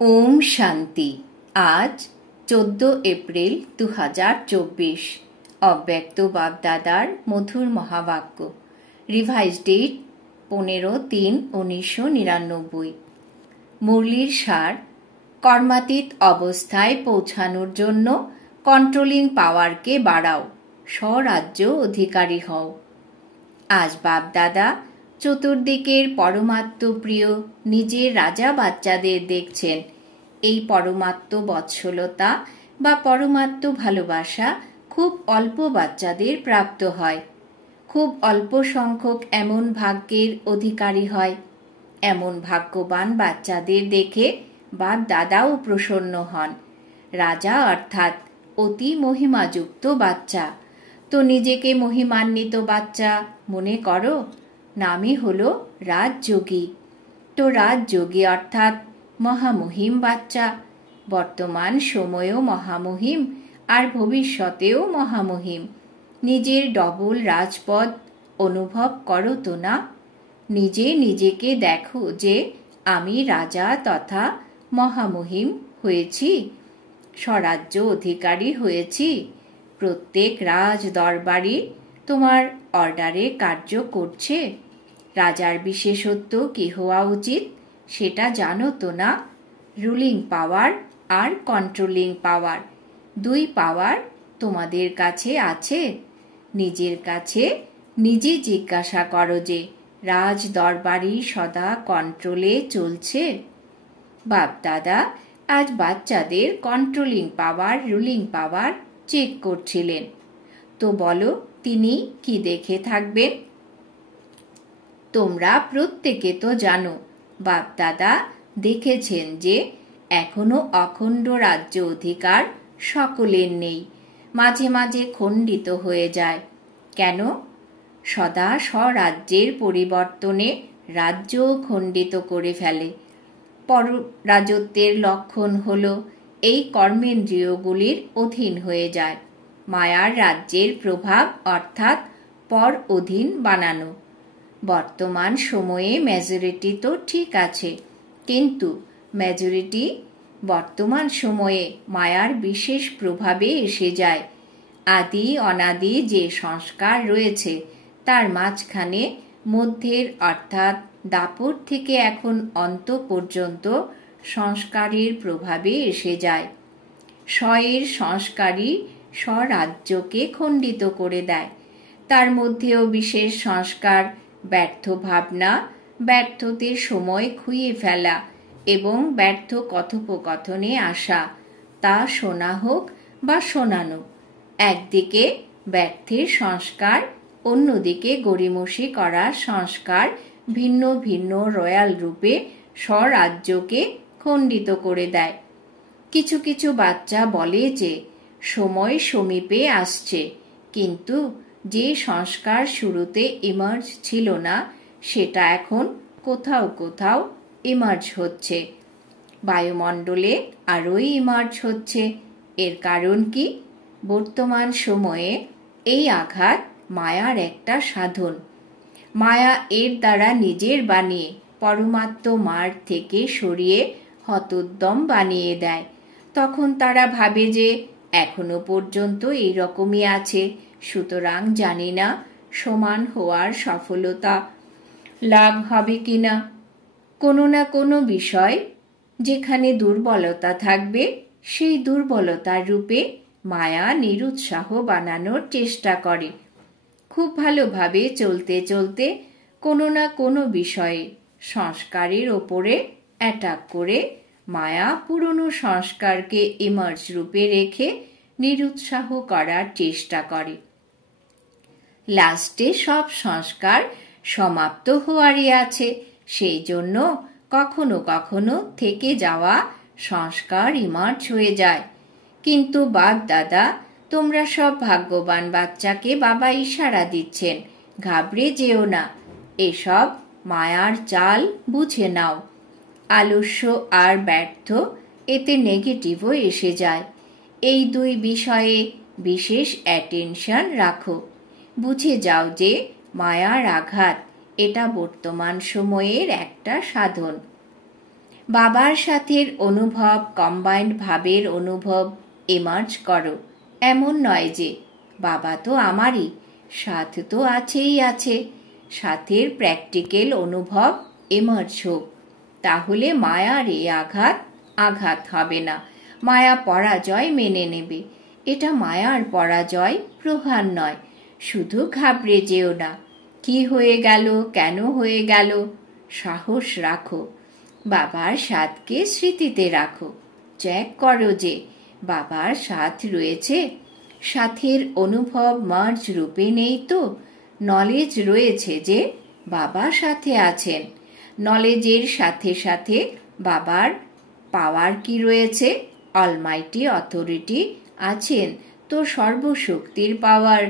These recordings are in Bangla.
ওম শান্তি। আজ 14 এপ্রিল 2024। অব্যক্ত বাপদাদার মধুর মহাবাক্য। Revise date 15-3-1999। মুরলির সার: কর্মাতীত অবস্থায় পৌঁছানোর জন্য কন্ট্রোলিং পাওয়ারকে বাড়াও, স্বরাজ্য অধিকারী হও। আজ বাপদাদা চতুর্দিকের পরমাত্মপ্রিয় নিজের রাজা বাচ্চাদের দেখছেন। এই পরমাত্ম বৎসলতা বা পরমাত্ম ভালোবাসা খুব অল্প বাচ্চাদের প্রাপ্ত হয়। খুব অল্প সংখ্যক এমন ভাগ্যের অধিকারী হয়। এমন ভাগ্যবান বাচ্চাদের দেখে বাপ দাদাও প্রসন্ন হন। রাজা অর্থাৎ অতি মহিমাযুক্ত বাচ্চা। তো নিজেকে মহিমান্বিত বাচ্চা মনে করো। নামই হলো রাজযোগী। তো রাজযোগী অর্থাৎ মহামহিম বাচ্চা। বর্তমান সময়েও মহামহিম আর ভবিষ্যতেও মহামহিম। নিজের ডবল রাজপদ অনুভব করো তো না? নিজে নিজেকে দেখো যে আমি রাজা তথা মহামহিম হয়েছি, স্বরাজ্য অধিকারী হয়েছি। প্রত্যেক রাজ দরবারি তোমার অর্ডারে কার্য করছে। রাজার বিশেষত্ব কি হওয়া উচিত সেটা জানো তো না? রুলিং পাওয়ার আর কন্ট্রোলিং পাওয়ার, দুই পাওয়ার তোমাদের কাছে আছে। নিজের কাছে নিজে জিজ্ঞাসা করো যে রাজ দরবারি সদা কন্ট্রোলে চলছে। বাপদাদা আজ বাচ্চাদের কন্ট্রোলিং পাওয়ার, রুলিং পাওয়ার চেক করছিলেন। তো বলো তিনি কি দেখে থাকবেন? তোমরা প্রত্যেকে তো জানো বাপদাদা দেখেছেন যে এখনো অখণ্ড রাজ্য অধিকার সকলের নেই, মাঝে মাঝে খণ্ডিত হয়ে যায়। কেন? সদা স্বরাজ্যের পরিবর্তনে রাজ্য খণ্ডিত করে ফেলে। রাজত্বের লক্ষণ হল এই কর্মেন্দ্রিয়গুলির অধীন হয়ে যায়। মায়ার রাজ্যের প্রভাব অর্থাৎ পর অধীন বানানো। বর্তমান সময়ে মেজরিটি তো ঠিক আছে, কিন্তু মেজরিটি বর্তমান সময়ে মায়ার বিশেষ প্রভাবে এসে যায়। আদি অনাদি যে সংস্কার রয়েছে তার মাঝখানে মধ্যের অর্থাৎ দাপট থেকে এখন অন্ত পর্যন্ত সংস্কারের প্রভাবে এসে যায়। স্বয়ের সংস্কারই স্বরাজ্যকে খণ্ডিত করে দেয়। তার মধ্যেও বিশেষ সংস্কার ব্যর্থ ভাবনা, ব্যর্থদের সময় খুইয়ে ফেলা এবং ব্যর্থ কথোপকথনে আসা, তা শোনা হোক বা শোনানো। একদিকে ব্যর্থের সংস্কার, অন্যদিকে গড়িমসি করার সংস্কার ভিন্ন ভিন্ন রয়্যাল রূপে স্বরাজ্যকে খণ্ডিত করে দেয়। কিছু কিছু বাচ্চা বলে যে সময় সমীপে আসছে, কিন্তু যে সংস্কার শুরুতে ইমার্জ ছিল না সেটা এখন কোথাও কোথাও ইমার্জ হচ্ছে। বায়ুমণ্ডলে আরোই ইমার্জ হচ্ছে। এর কারণ কি? বর্তমান সময়ে এই আঘাত মায়ার একটা সাধন। মায়া এর দ্বারা নিজের বানিয়ে পরমাত্ম মার্গ থেকে সরিয়ে হতোদ্যম বানিয়ে দেয়। তখন তারা ভাবে যে এখনো পর্যন্ত এই রকমই আছে, সুতরাং জানি না সমান হওয়ার সফলতা লাভ হবে কিনা। কোনো না কোনো বিষয় যেখানে দুর্বলতা থাকবে সেই দুর্বলতার রূপে মায়া নিরুৎসাহ বানানোর চেষ্টা করে। খুব ভালোভাবে চলতে চলতে কোনো না কোনো বিষয়ে সংস্কারের ওপরে অ্যাটাক করে মায়া পুরনো সংস্কারকে ইমার্জ রূপে রেখে নিরুৎসাহ করার চেষ্টা করে। লাস্টে সব সংস্কার সমাপ্ত হওয়ারই আছে, সেই জন্য কখনো কখনো থেকে যাওয়া সংস্কার ইমার্জ হয়ে যায়। কিন্তু বাপ দাদা তোমরা সব ভাগ্যবান বাচ্চাকে বাবা ইশারা দিচ্ছেন, ঘাবড়ে যেও না। এসব মায়ার চাল বুঝে নাও। আলস্য আর ব্যর্থ, এতে নেগেটিভও এসে যায়। এই দুই বিষয়ে বিশেষ অ্যাটেনশন রাখো। বুঝে যাও যে মায়ার আঘাত এটা বর্তমান সময়ের একটা সাধন। বাবার সাথের অনুভব কম্বাইন্ড ভাবের অনুভব এমার্জ করো। এমন নয় যে বাবা তো আমারই, সাথ তো আছেই আছে, সাথের প্র্যাকটিক্যাল অনুভব এমার্জ হোক। তাহলে মায়ার এই আঘাত হবে না। মায়া পরাজয় মেনে নেবে। এটা মায়ার পরাজয়, প্রহার নয়। শুধু ঘাবড়ে যেও না। কি হয়ে গেল, কেন হয়ে গেল? সাহস রাখো। বাবার সাথকে স্মৃতিতে রাখো। চেক করো যে বাবার সাথ রয়েছে। সাথের অনুভব মার্জ রূপে নেই তো? নলেজ রয়েছে যে বাবা সাথে আছেন। নলেজের সাথে সাথে বাবার পাওয়ার কি রয়েছে? অলমাইটি অথরিটি আছেন তো সর্বশক্তির পাওয়ার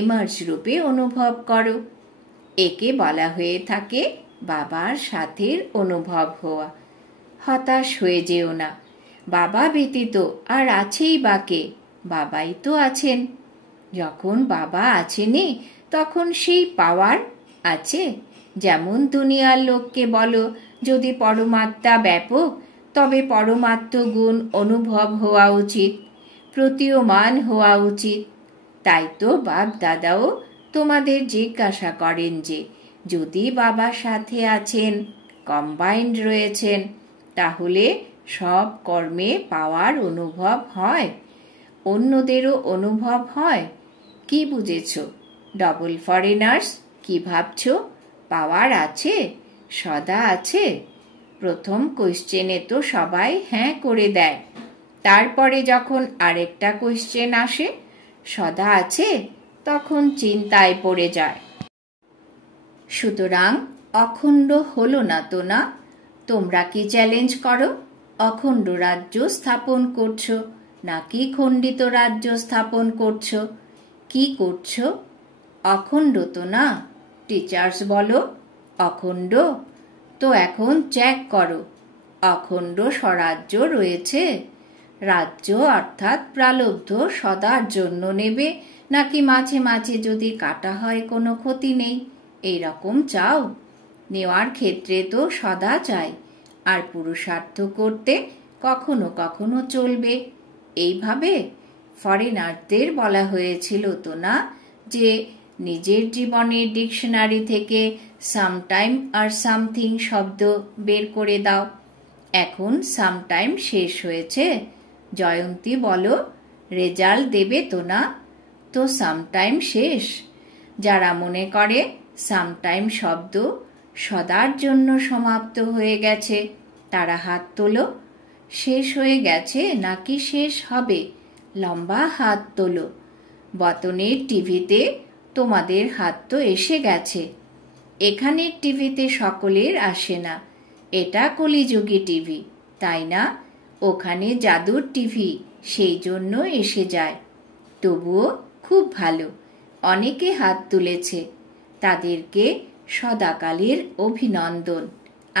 এমার্জ রূপে অনুভব করো। একে বলা হয়ে থাকে বাবার সাথের অনুভব হওয়া। হতাশ হয়ে যেও না। বাবা ব্যতীত আর আছেই বা কে? বাবাই তো আছেন। যখন বাবা আছেনই তখন সেই পাওয়ার আছে। যেমন দুনিয়ার লোককে বলো যদি পরমাত্মা ব্যাপক, তবে পরমাত্ম গুণ অনুভব হওয়া উচিত, প্রতীয়মান হওয়া উচিত। তাই তো বাপ দাদাও তোমাদের জিজ্ঞাসা করেন যে যদি বাবা সাথে আছেন, কম্বাইন্ড রয়েছেন, তাহলে সব কর্মে পাওয়ার অনুভব হয়, অন্যদেরও অনুভব হয়। কি বুঝেছ? ডবল ফরেনার্স কি ভাবছ? পাওয়ার আছে, সদা আছে? প্রথম কোয়েশ্চেনে তো সবাই হ্যাঁ করে দেয়। তারপরে যখন আরেকটা কোয়েশ্চেন আসে, সদা আছে, তখন চিন্তায় পড়ে যায়। সুতরাং অখণ্ড হলো না তো না? তোমরা কি চ্যালেঞ্জ করো? অখণ্ড রাজ্য স্থাপন করছো নাকি খণ্ডিত রাজ্য স্থাপন করছো? কি করছো? অখণ্ড তো না? টিচার্স বলো অখণ্ড। তো এখন চেক করো, অখণ্ড স্বরাজ্য রয়েছে? রাজ্য অর্থাৎ প্রালব্ধ সদার জন্য নেবে, নাকি মাঝে মাঝে যদি কাটা হয় কোনো ক্ষতি নেই, এইরকম চাও? নেওয়ার ক্ষেত্রে তো সদা চাই, আর পুরুষার্থ করতে কখনো কখনো চলবে। এইভাবে ফরেনারদের বলা হয়েছিল তো না যে নিজের জীবনের ডিকশনারি থেকে সামটাইম আর সামথিং শব্দ বের করে দাও। এখন সামটাইম শেষ হয়েছে। জয়ন্তী বলো রেজাল্ট দেবে তো না? তো সামটাইম শেষ। যারা মনে করে সামটাইম শব্দ সদার জন্য সমাপ্ত হয়ে গেছে, তারা হাত তোলো। শেষ হয়ে গেছে নাকি শেষ হবে? লম্বা হাত তোলো। বতনের টিভিতে তোমাদের হাত তো এসে গেছে। এখানের টিভিতে সকলের আসে না, এটা কলিযুগী টিভি, তাই না? ওখানে জাদুর টিভি, সেই জন্য এসে যায়। তবুও খুব ভালো, অনেকে হাত তুলেছে, তাদেরকে সদাকালের অভিনন্দন।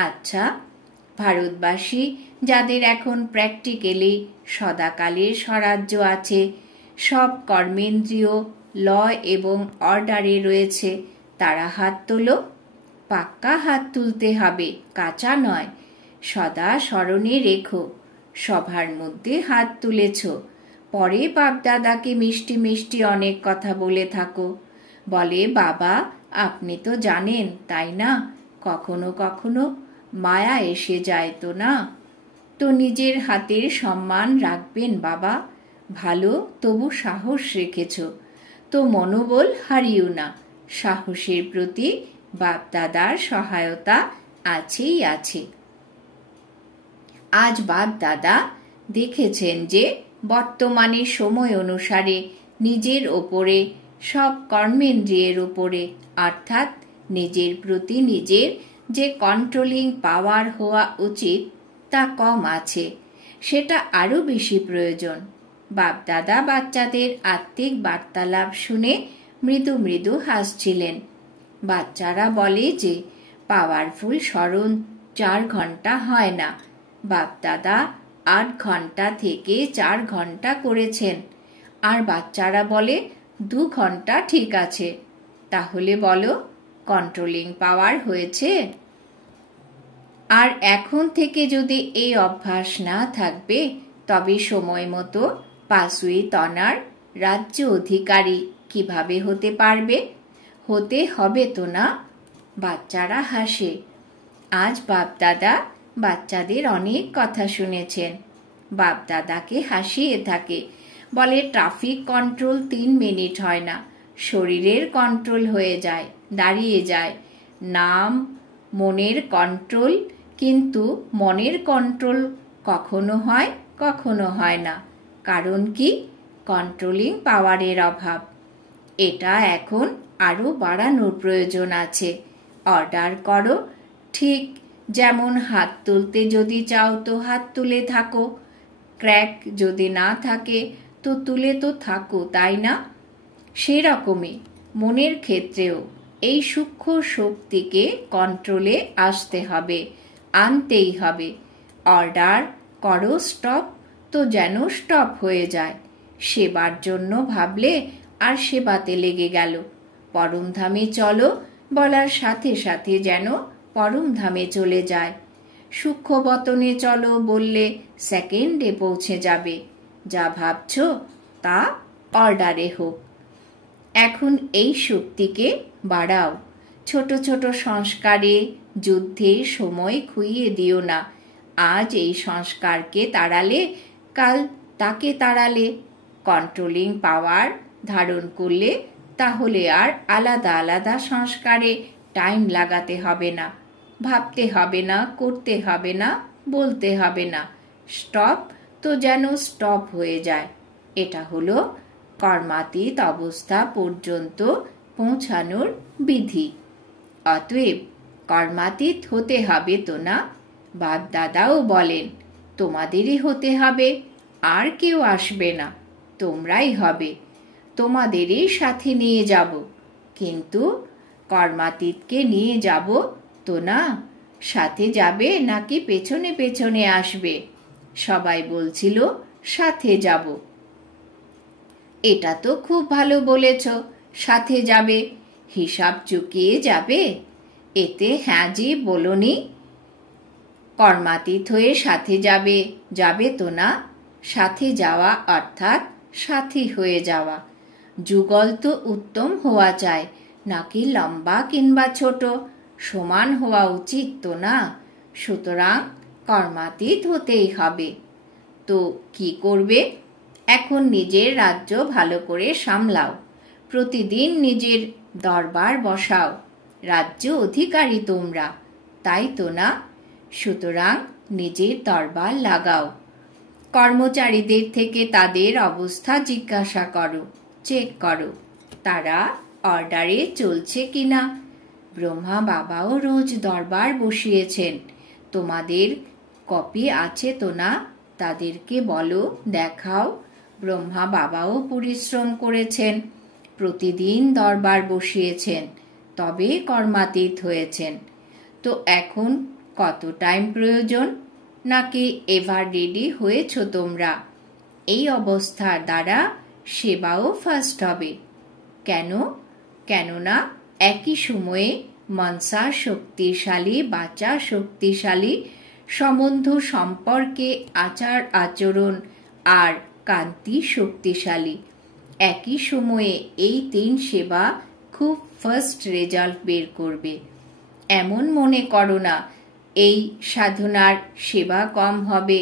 আচ্ছা, ভারতবাসী যাদের এখন প্র্যাকটিক্যালি সদাকালের স্বরাজ্য আছে, সব কর্মেন্দ্রিয় ল এবং অর্ডারে রয়েছে, তারা হাত তোলো। পাক্কা হাত তুলতে হবে, কাঁচা নয়। সদা স্মরণে রেখো সভার মধ্যে হাত তুলেছ, পরে বাপদাদাকে মিষ্টি মিষ্টি অনেক কথা বলে থাকো। বলে বাবা আপনি তো জানেন তাই না, কখনো কখনো মায়া এসে যায় তো না? তো নিজের হাতের সম্মান রাখবেন বাবা। ভালো, তবু সাহস রেখেছ তো মনোবল হারিও না। সাহসের প্রতি বাপদাদার সহায়তা আছেই আছে। আজ বাপদাদা দেখেছেন যে বর্তমানে সময় অনুসারে নিজের ওপরে, সব কর্মেন্দ্রিয়ের উপরে, অর্থাৎ নিজের প্রতি নিজের যে কন্ট্রোলিং পাওয়ার হওয়া উচিত তা কম আছে, সেটা আরো বেশি প্রয়োজন। বাপদাদা বাচ্চাদের আত্মিক বার্তালাপ শুনে মৃদু মৃদু হাসছিলেন। বাচ্চারা বলে যে পাওয়ারফুল স্মরণ 4 ঘন্টা হয় না। বাপদাদা 8 ঘন্টা থেকে 4 ঘন্টা করেছেন, আর বাচ্চারা বলে 2 ঘন্টা ঠিক আছে। তাহলে বলো কন্ট্রোলিং পাওয়ার হয়েছে? আর এখন থেকে যদি এই অভ্যাস না থাকবে, তবে সময় মতো পাশুই তনার রাজ্য অধিকারী কিভাবে হতে পারবে? হতে হবে তো না? বাচ্চারা হাসে। আজ বাপদাদা বাচ্চাদের অনেক কথা শুনেছেন। বাপদাদাকে হাসিয়ে থাকে, বলে ট্রাফিক কন্ট্রোল 3 মিনিট হয় না, শরীরের কন্ট্রোল হয়ে যায়, দাঁড়িয়ে যায়। নাম মনের কন্ট্রোল, কিন্তু মনের কন্ট্রোল কখনো হয়, কখনো হয় না। কারণ কি? কন্ট্রোলিং পাওয়ারের অভাব। এটা এখন আরো বাড়ানোর প্রয়োজন আছে। অর্ডার করো, ঠিক যেমন হাত তুলতে যদি চাও তো হাত তুলে থাকো, ক্র্যাক যদি না থাকে তো তুলে তো থাকো, তাই না? সেরকমই মনের ক্ষেত্রেও এই সূক্ষ্ম শক্তিকে কন্ট্রোলে আসতে হবে, আনতেই হবে। অর্ডার করো স্টপ, তো যেন স্টপ হয়ে যায়। সেবার জন্য ভাবলে আর সেবাতে লেগে গেল। পরমধামে চলো বলার সাথে সাথে যেন পরমধামে চলে যায়। সূক্ষ্মবতনে চলো বললে সেকেন্ডে পৌঁছে যাবে। যা ভাবছ তা অর্ডারে হোক। এখন এই শক্তিকে বাড়াও। ছোট ছোট সংস্কারে, যুদ্ধে সময় খুইয়ে দিও না। আজ এই সংস্কারকে তাড়ালে কাল তাকে তাড়ালে। কন্ট্রোলিং পাওয়ার ধারণ করলে তাহলে আর আলাদা আলাদা সংস্কারে টাইম লাগাতে হবে না, ভাবতে হবে না, করতে হবে না, বলতে হবে না। স্টপ তো যেন স্টপ হয়ে যায়। এটা হলো কর্মাতীত অবস্থা পর্যন্ত পৌঁছানোর বিধি। অতএব কর্মাতীত হতে হবে তো না? বাপ-দাদাও বলেন তোমাদেরই হতে হবে, আর কেউ আসবে না, তোমরাই হবে। তোমাদেরই সাথে নিয়ে যাব। কিন্তু কর্মাতীতকে নিয়ে যাব তো না? সাথে যাবে নাকি পেছনে পেছনে আসবে? সবাই বলছিল সাথে যাব। এটা তো খুব ভালো বলেছ, সাথে যাবে। হিসাব চুকিয়ে যাবে? এতে হ্যাঁ জি বলনি। কর্মাতীত হয়ে সাথে যাবে, যাবে তো না? সাথে যাওয়া অর্থাৎ সাথী হয়ে যাওয়া। যুগল তো উত্তম হওয়া চাই, নাকি লম্বা কিংবা ছোট? সমান হওয়া উচিত তো না? সুতরাং কর্মাতীত হতেই হবে। তো কি করবে? এখন নিজের রাজ্য ভালো করে সামলাও। প্রতিদিন নিজের দরবার বসাও। রাজ্য অধিকারী তোমরা, তাই তো না? সুতরাং নিজের দরবার লাগাও। কর্মচারীদের থেকে তাদের অবস্থা জিজ্ঞাসা করো, চেক করো তারা অর্ডারে চলছে কিনা। ব্রহ্মা বাবাও রোজ দরবার বসিয়েছেন, তোমাদের কপি আছে তো না? তাদেরকে বলো, দেখাও। ব্রহ্মা বাবাও পরিশ্রম করেছেন, প্রতিদিন দরবার বসিয়েছেন, তবে কর্মাতীত হয়েছেন। তো এখন কত টাইম প্রয়োজন? নাকি এভার রেডি হয়েছ তোমরা? এই অবস্থার দ্বারা সেবাও ফার্স্ট হবে। কেন? কেননা একই সময়ে মনসা শক্তিশালী, বাচা শক্তিশালী, সম্বন্ধ সম্পর্কে আচার আচরণ আর কান্তি শক্তিশালী। একই সময়ে এই 3 সেবা খুব ফার্স্ট রেজাল্ট বের করবে। এমন মনে করো না এই সাধনার সেবা কম হবে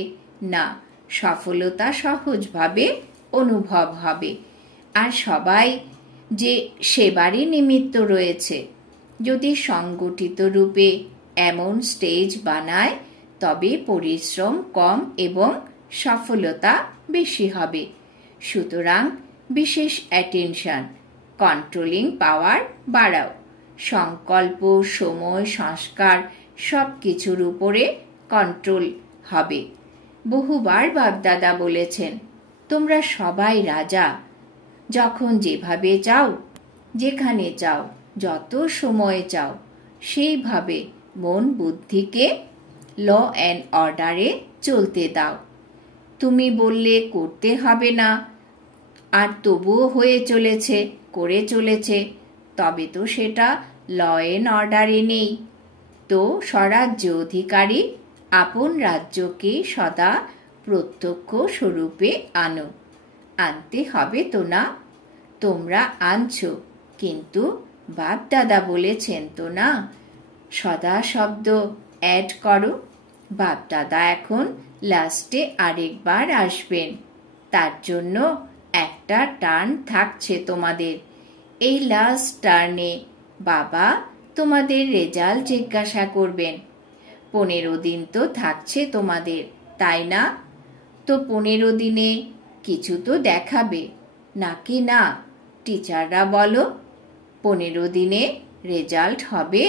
না, সফলতা সহজভাবে অনুভব হবে। আর সবাই যে সেবারই নিমিত্ত রয়েছে, যদি সংগঠিত রূপে এমন স্টেজ বানায় তবে পরিশ্রম কম এবং সফলতা বেশি হবে। সুতরাং বিশেষ অ্যাটেনশন, কন্ট্রোলিং পাওয়ার বাড়াও। সংকল্প, সময়, সংস্কার সব কিছুর উপরে কন্ট্রোল হবে। বহুবার বাপদাদা বলেছেন তোমরা সবাই রাজা। যখন যেভাবে চাও, যেখানে চাও, যত সময় চাও, সেইভাবে মন বুদ্ধিকে ল অ্যান্ড অর্ডারে চলতে দাও। তুমি বললে করতে হবে না, আর তবুও হয়ে চলেছে, করে চলেছে, তবে তো সেটা ল অ্যান্ড অর্ডারে নেই। তো স্বরাজ্য অধিকারী আপন রাজ্যকে সদা প্রত্যক্ষ স্বরূপে আনো। আনতে হবে তো না? তোমরা আনছো, কিন্তু বাপ দাদা বলেছেন তো না সদা শব্দ অ্যাড করো। বাপ দাদা এখন লাস্টে আরেকবার আসবেন, তার জন্য একটা টার্ন থাকছে তোমাদের। এই লাস্ট টার্নে বাবা তোমাদের রেজাল্ট জিজ্ঞাসা করবেন। 15 দিন তো থাকছে তোমাদের, তাই না? তো 15 দিনে কিছু তো দেখাবে নাকি না? টিচাররা বলো, 15 দিনে রেজাল্ট হবে?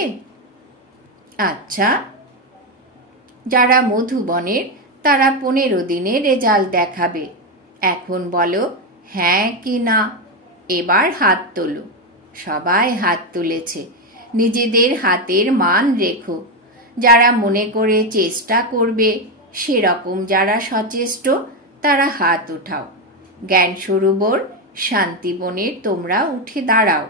আচ্ছা, যারা মধুবনের তারা 15 দিনে রেজাল্ট দেখাবে। এখন বলো হ্যাঁ কি না। এবার হাত তোলো। সবাই হাত তুলেছে। নিজেদের হাতের মান রেখো। যারা মনে করে চেষ্টা করবে, সেরকম যারা সচেষ্ট তারা হাত উঠাও। জ্ঞান সরোবর শান্তিবনের তোমরা উঠে দাঁড়াও।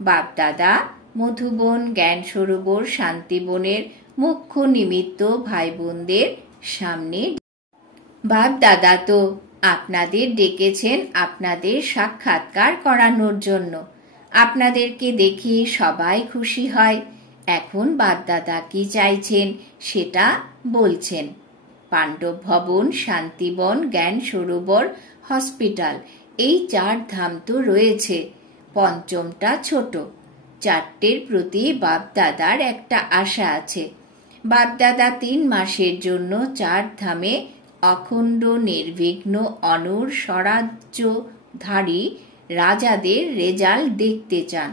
বাপ দাদা মধুবন জ্ঞান সরোবর শান্তিবনের মুখ্য নিমিত্ত ভাই বোনদের সামনে। বাপ দাদা তো আপনাদের ডেকেছেন আপনাদের সাক্ষাৎকার করানোর জন্য। আপনাদেরকে দেখে সবাই খুশি হয়। এখন বাপ দাদা কি চাইছেন সেটা বলছেন। পাণ্ডব ভবন, শান্তিবন, জ্ঞান সরোবর, হসপিটাল, এই 4 ধাম তো রয়েছে। পঞ্চমটা ছোট। 4টের প্রতি বাপ দাদার একটা আশা আছে। বাপ দাদা 3 মাসের জন্য 4 ধামে অখণ্ড নির্বিঘ্ন অনর স্বরাজ্যধারী রাজাদের রেজাল্ট দেখতে চান।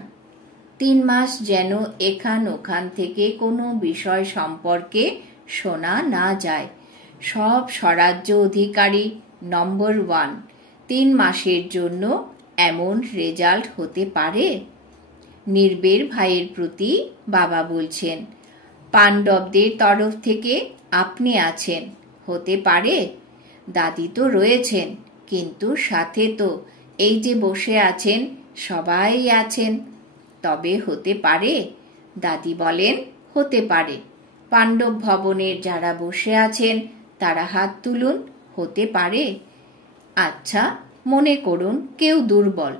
3 মাস যেন এখান ওখান থেকে কোনো বিষয় সম্পর্কে শোনা না যায়। সব স্বরাজ্য অধিকারী নম্বর 1। 3 মাসের জন্য এমন রেজাল্ট হতে পারে? নির্বের ভাইয়ের প্রতি বাবা বলছেন, পাণ্ডবদের তরফ থেকে আপনি আছেন, হতে পারে? দাদি তো রয়েছেন, কিন্তু সাথে তো এই যে বসে আছেন সবাই আছেন, তবে হতে পারে? দাদি বলেন হতে পারে। পাণ্ডব ভবনের যারা বসে আছেন তারা হাত তুলুন, হতে পারে? আচ্ছা, মনে করুন কেউ দুর্বল,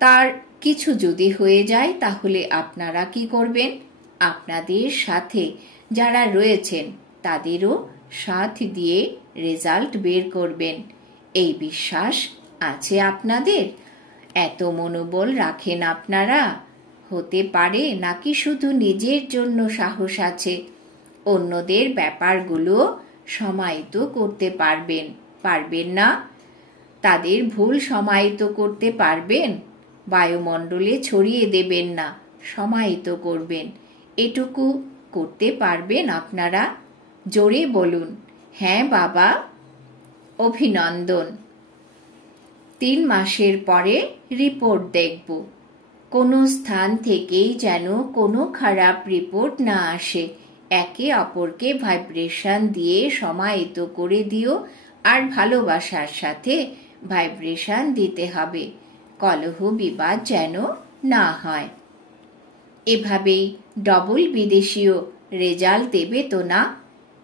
তার কিছু যদি হয়ে যায় তাহলে আপনারা কি করবেন? আপনাদের সাথে যারা রয়েছেন তাদেরও সাথ দিয়ে রেজাল্ট বের করবেন। এই বিশ্বাস আছে আপনাদের? এত মনোবল রাখেন আপনারা? হতে পারে নাকি শুধু নিজের জন্য সাহস আছে? অন্যদের ব্যাপারগুলো সমাহিত করতে পারবেন না? তাদের ভুল সমাহিত করতে পারবেন? বায়ুমণ্ডলে ছড়িয়ে দেবেন না, সমাহিত করবেন। এটুকু করতে পারবেন আপনারা? জোরে বলুন, হ্যাঁ বাবা। অভিনন্দন। 3 মাসের পরে রিপোর্ট দেখব। কোনো স্থান থেকেই যেন কোনো খারাপ রিপোর্ট না আসে। একে অপরকে ভাইব্রেশন দিয়ে সমাহিত করে দিও, আর ভালোবাসার সাথে ভাইব্রেশন দিতে হবে। কলহ বিবাদ যেন না হয়। এভাবেই ডবল বিদেশীয় রেজাল্ট দেবে তো না?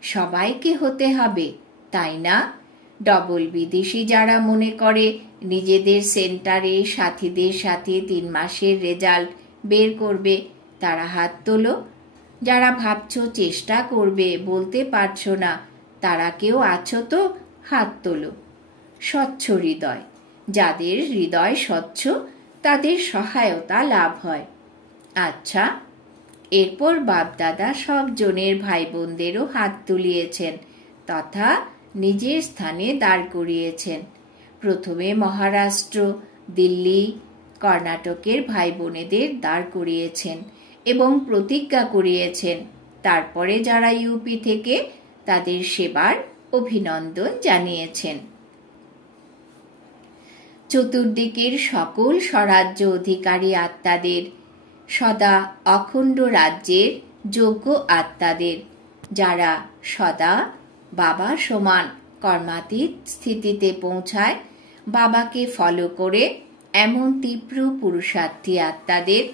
সবাইকে হতে হবে, তাই না? ডবল বিদেশি যারা মনে করে নিজেদের সেন্টারে সাথীদের সাথে 3 মাসের রেজাল্ট বের করবে তারা হাত তোলো। যারা ভাবছো চেষ্টা করবে, বলতে পারছো না, তারা কেউ আছো তো? হাত তোলো। স্বচ্ছ হৃদয়, যাদের হৃদয় স্বচ্ছ তাদের সহায়তা লাভ হয়। আচ্ছা, এরপর বাপদাদা সব জনের ভাই বোনদেরও হাত তুলিয়েছেন তথা নিজের স্থানে দাঁড় করিয়েছেন। প্রথমে মহারাষ্ট্র, দিল্লি, কর্ণাটকের ভাই বোনেদের দাঁড় করিয়েছেন এবং প্রতিজ্ঞা করিয়েছেন। তারপরে যারা ইউপি থেকে তাদের সেবার অভিনন্দন জানিয়েছেন। চতুর্দিকের সকল স্বরাজ্য অধিকারী আত্মাদের, সদা অখণ্ড রাজ্যের যোগ্য আত্মাদের, যারা সদা বাবা সমান কর্মাতীত স্থিতিতে পৌঁছায়, বাবাকে ফলো করে এমন তীব্র পুরুষার্থী আত্মাদের,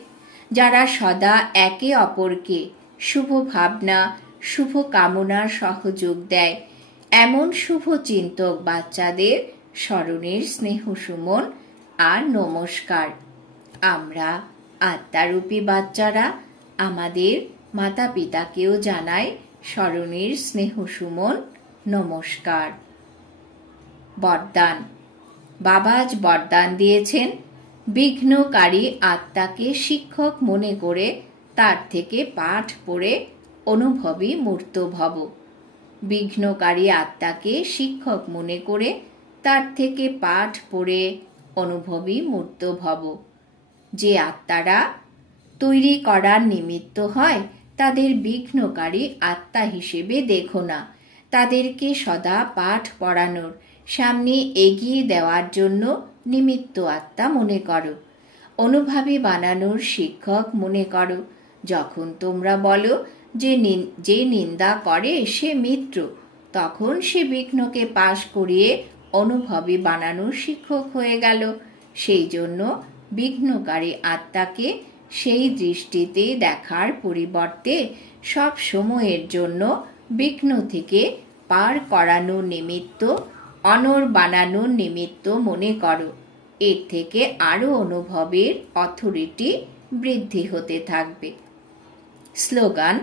যারা সদা একে অপরকে শুভ ভাবনা, শুভ কামনার সহযোগ দেয় এমন শুভ চিন্তক বাচ্চাদের স্মরণের স্নেহ সুমন আর নমস্কার। আমরা আত্মারূপী বাচ্চারা আমাদের মাতা পিতাকেও জানাই স্মরণের স্নেহ সুমন নমস্কার। বরদান। বাবা আজ বরদান দিয়েছেন, বিঘ্নকারী আত্মাকে শিক্ষক মনে করে তার থেকে পাঠ পড়ে অনুভবী মূর্ত ভব। বিঘ্নকারী আত্মাকে শিক্ষক মনে করে তার থেকে পাঠ পড়ে অনুভবী মূর্ত ভব। যে আত্মারা তৈরি করার নিমিত্ত হয় তাদের বিঘ্নকারী আত্মা হিসেবে দেখো না, তাদেরকে সদা পাঠ পড়ানোর, সামনে এগিয়ে দেওয়ার জন্য নিমিত্ত আত্মা মনে করো, অনুভবী বানানোর শিক্ষক মনে করো। যখন তোমরা বলো যে নিন্দা করে সে মিত্র, তখন সে বিঘ্নকে পাশ করিয়ে অনুভবী বানানোর শিক্ষক হয়ে গেল। সেই জন্য বিঘ্নকারী আত্মাকে সেই দৃষ্টিতে দেখার পরিবর্তে সব সময়ের জন্য বিঘ্ন থেকে পার করানোর নিমিত্ত, অনর বানানোর নিমিত্ত মনে করো। এর থেকে আরো অনুভবের অথরিটি বৃদ্ধি হতে থাকবে। স্লোগান।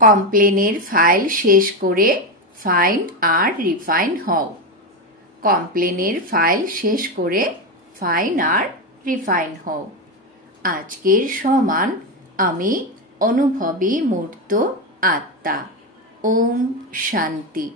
কমপ্লেনের ফাইল শেষ করে ফাইন আর রিফাইন হও। কমপ্লেনের ফাইল শেষ করে ফাইন আর রিফাইন হও। আজকের সমান আমি অনুভবী মূর্ত আত্মা। ওম শান্তি।